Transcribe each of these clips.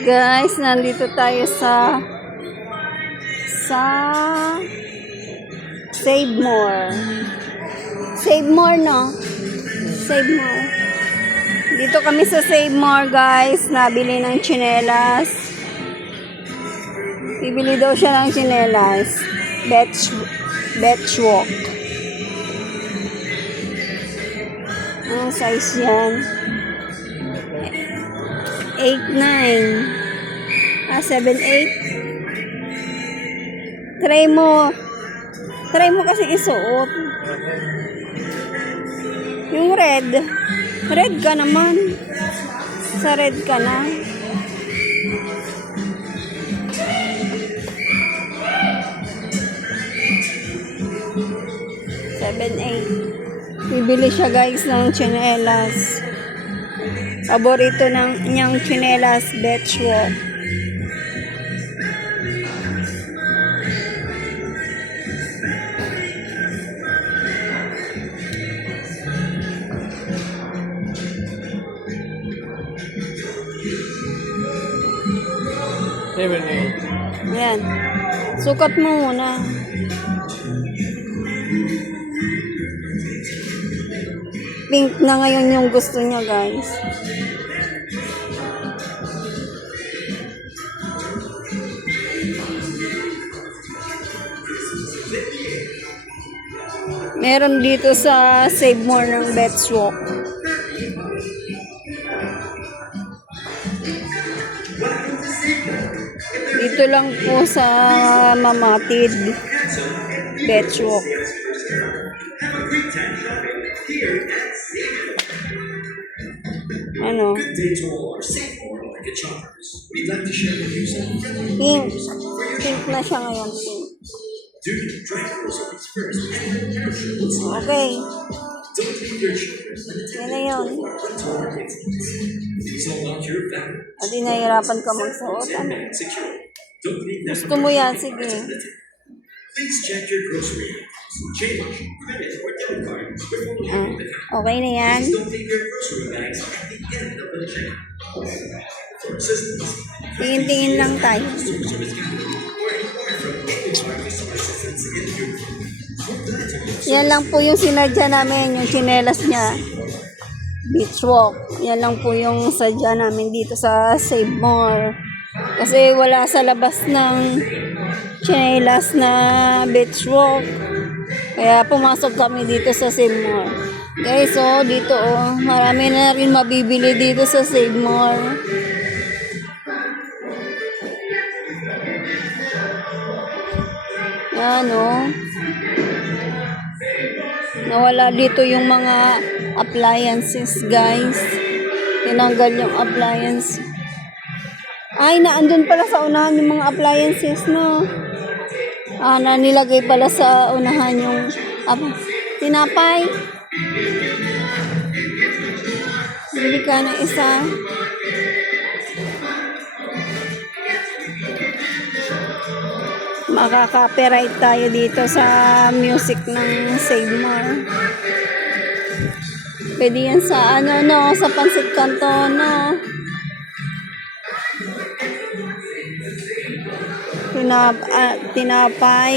Guys, nandito tayo sa Save More. Save More, no? Save More. Dito kami sa Save More, guys. Nabili ng tsinelas. Bibili daw siya ng tsinelas. Betch walk. Anong size yan? 8-9. 7-8. Try mo. Try mo kasi isuot. Yung red. Red ka naman. Sa red ka na. Bibili siya, guys, ng tsinelas. Paborito ng niyang tsinelas, Betch walk. Yan. Sukat mo muna. Pink na ngayon yung gusto niya, guys. Meron dito sa Save More ng Betch walk. Dito lang po sa Mamatid Betch walk. Ano? Pink. Pink na siya ngayon. Pink. Okay. Yan na yun. At nahihirapan ka magsuot. Ano? Gusto mo yan? Sige. Okay na yan. Tingin-tingin lang tayo. Yan lang po yung sinadya namin, yung tsinelas niya. Beach walk. Yan lang po yung sadya namin dito sa Save More. Kasi wala sa labas ng tsinelas na beach walk. Kaya pumasok kami dito sa Save More. Guys, so dito marami na rin mabibili dito sa Save More. Yan nawala dito yung mga appliances, guys. Tinanggal yung appliance. Ay, naandun pala sa unahan yung mga appliances, no? Nilagay pala sa unahan yung tinapay. Bili ka ng isa. Makaka-copyright tayo dito sa music ng Save More. Pwede yan sa sa Pansit Canton, no? Tinapay.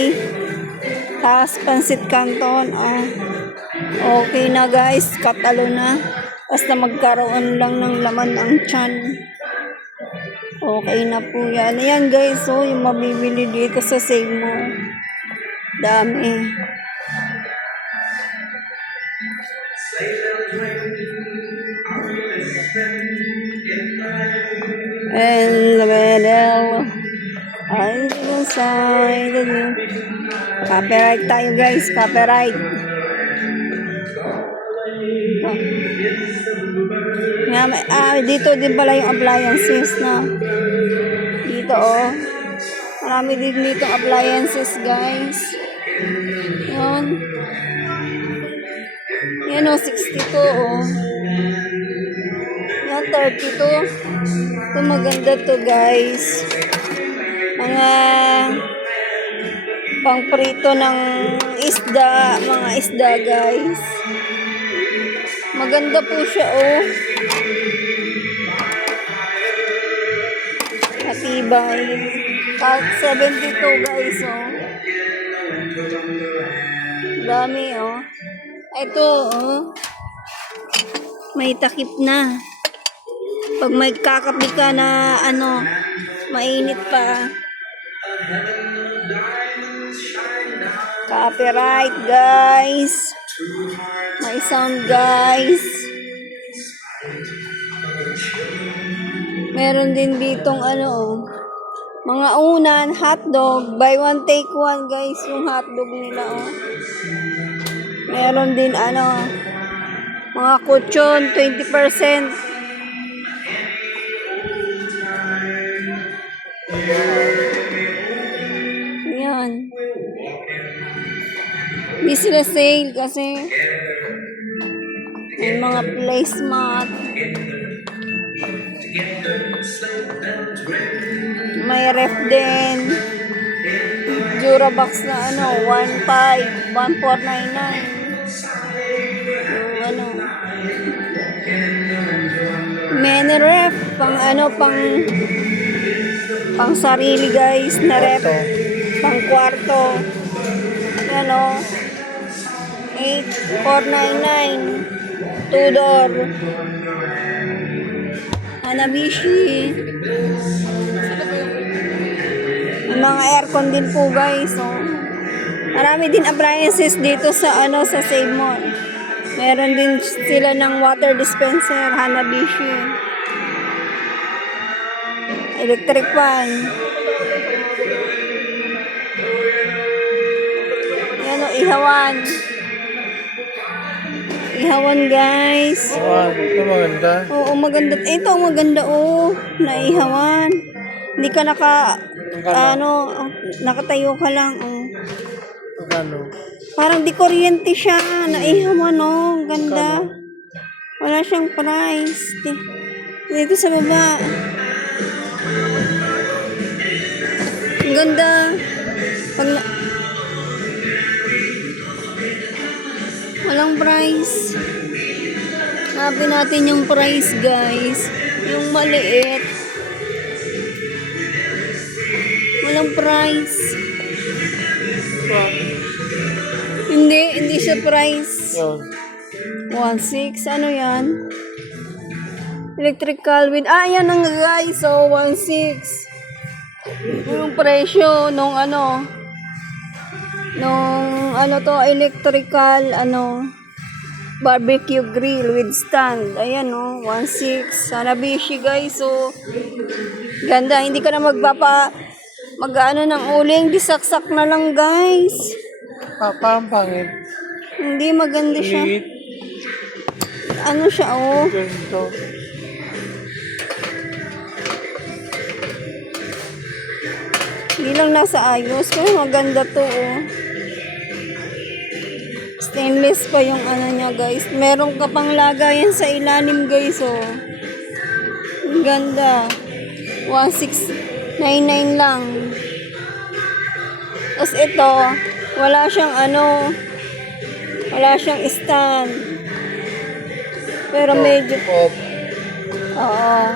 Tapos Pansit Canton. Okay na, guys. Katalo na. Basta magkaroon lang ng laman ang tiyan. Okay na po yan. Ayan, guys. So, yung mabibili dito sa Save More. Dami. And the middle. I'm inside of you. Copyright tayo, guys. Copyright. Dito din pala yung appliances na. Dito, marami din dito appliances, guys. Yan. Yan, 62, Yan, 32. Ito, maganda to, guys. Mga pangprito ng isda, mga isda, guys. Maganda po siya, matibay. 72 guys, oh. Dami, oh. Ito, oh. May takip na. Pag may kakapi ka na, ano, mainit pa. Copyright, guys. May sound, guys. Meron din ditong, ano, oh. Mga unan, hotdog. Buy one, take one, guys. Yung hotdog nila, oh. Meron din, ano, mga kutsyon, 20%. Yan. Hindi sila sale kasi may mga placemat. May ref din. Durabox na ano, 1.5, 1.499. Yung ano. Mini ref, pang ano, pang sarili guys na ref. Pang kwarto. Yan o. 8,499. 2-door. Hanabishi. May mga aircon din po guys. Oh. Marami din appliances dito sa ano sa Save Mall. Meron din sila ng water dispenser, Hanabishi. Electric fan. Yan o, ihawan. Ihawan guys. Wow, ito maganda. Oo, maganda. Ito, maganda oh. Naihawan. Hindi ka nakatayo ka lang. Oh. Magkano? Parang di kuryente siya. Naihawan oh. Ganda. Wala siyang price. Dito sa baba. Ang ganda. Walang price. Hanapin natin yung price guys. Yung maliit. Walang price. Hindi siya price. Yun. 1.6. Ano yan? Electric Calvin. Yan ang guys. So, 1.6. Yung presyo nung to, electrical, barbecue grill with stand. Ayan, 1.6. Hanabishi, guys. So, ganda. Hindi ka na ng uling. Disaksak na lang, guys. Parang pangit. Hindi, maganda siya. Liit. Ano siya, oh. Ganito. Hindi lang nasa ayos. Pero maganda to, oh. Stainless pa yung ano niya, guys. Meron ka pang lagayan sa ilalim, guys, oh. Ang ganda. 1,699 lang. Tapos ito, wala siyang stand. Pero medyo, Off. oo.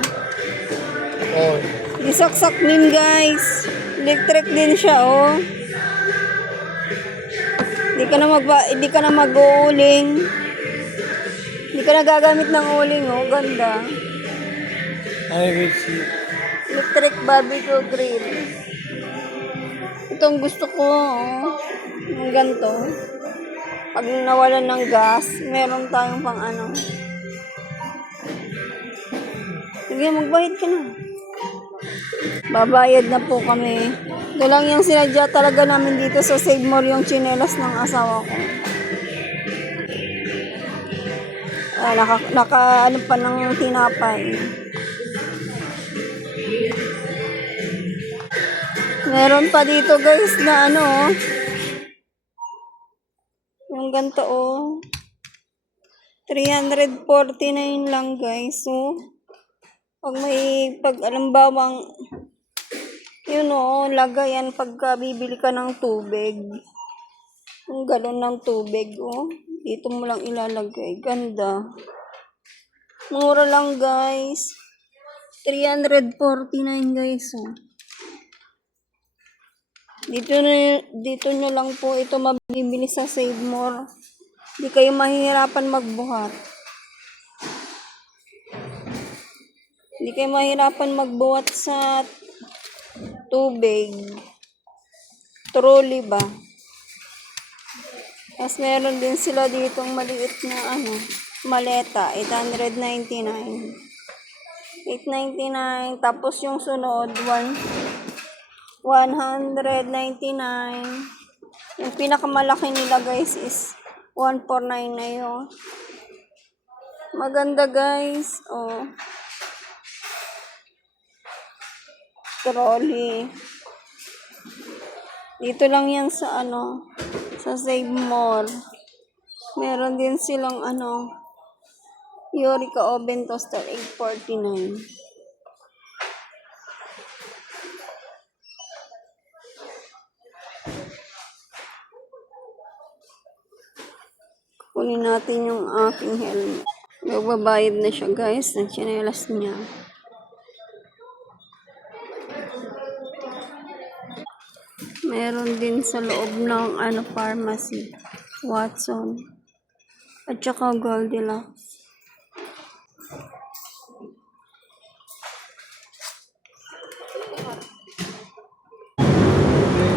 On. Isaksak din, guys. Electric din siya, oh. Hindi ka na mag-uuling. Hindi ka na gagamit ng uling, oh. Ganda. Hanabishi. Electric barbecue grill. Itong gusto ko, oh. Yung ganito. Pag nawalan ng gas, meron tayong pang ano. Sige, magbayad ka na. Babayad na po kami. Ito lang yung sinadya talaga namin dito sa Save More, yung tsinelas ng asawa ko. Ano pa ng tinapay. Meron pa dito guys na yung ganito oh. 349 lang guys. So, pag alimbawang yun oh, lagayan pagka bibili ka ng tubig. Yung galon ng tubig oh. Dito mo lang ilalagay. Ganda. Mura lang guys. 349 guys oh. Dito nyo lang po ito mabibili sa Save More. Hindi kayo mahihirapan magbuhat. Hindi kayo mahirapan magbuhat sa tubig. Trolley ba? Tapos meron din sila ditong maliit na maleta, 899. 899. Tapos yung sunod, 199. Yung pinakamalaki nila guys is 149 na yun. Maganda guys. Oh. Trolley. Dito lang yan sa sa Save More. Meron din silang Eureka Oven Toaster 849. Kunin natin yung aking helmet. Magbabayad na siya guys, ng tsinelas niya. Meron din sa loob ng pharmacy, Watson, at saka Goldilocks.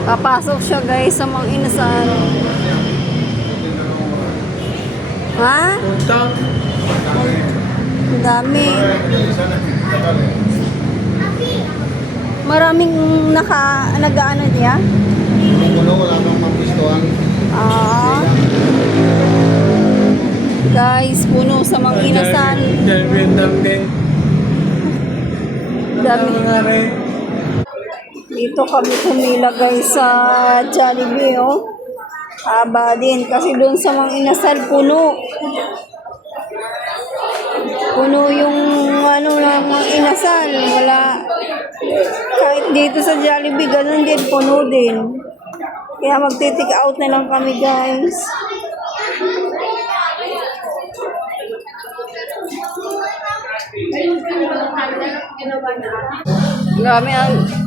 Papasok siya guys sa mga inasal. Ha? Utang. Ang dami. Maraming nag-ano diya? Wala kang mapistuhan. Guys, puno sa mga inasal. Dami. Dito kami pumila guys sa Jollibee, oh. Haba din kasi doon sa mga inasal puno. Puno yung ng mga inasal. Wala. Kahit dito sa Jollibee, ganun din, puno din. Kaya magti-take out na lang kami guys.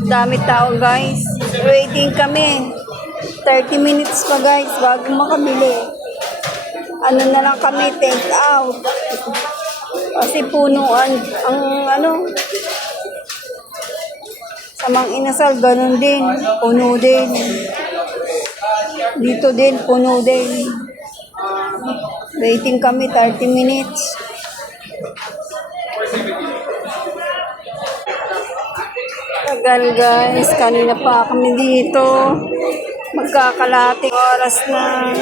Dami tao guys. Waiting kami. 30 minutes pa guys bago makabili. Na lang kami, take out. Kasi punuan ang sa mga inasal, ganun din. Puno din. Dito din, puno din. Waiting kami 30 minutes. Tagal guys, kanina pa kami dito. Magkakalating oras na.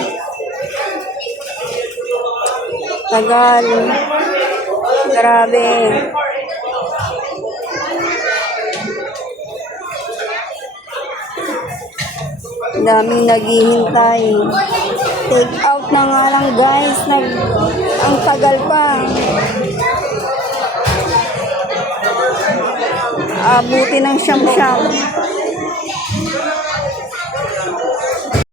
Tagal. Grabe. Daming naghihintay. Take out na nga lang guys. Ang tagal pa. Abuti ng siyam-siyam.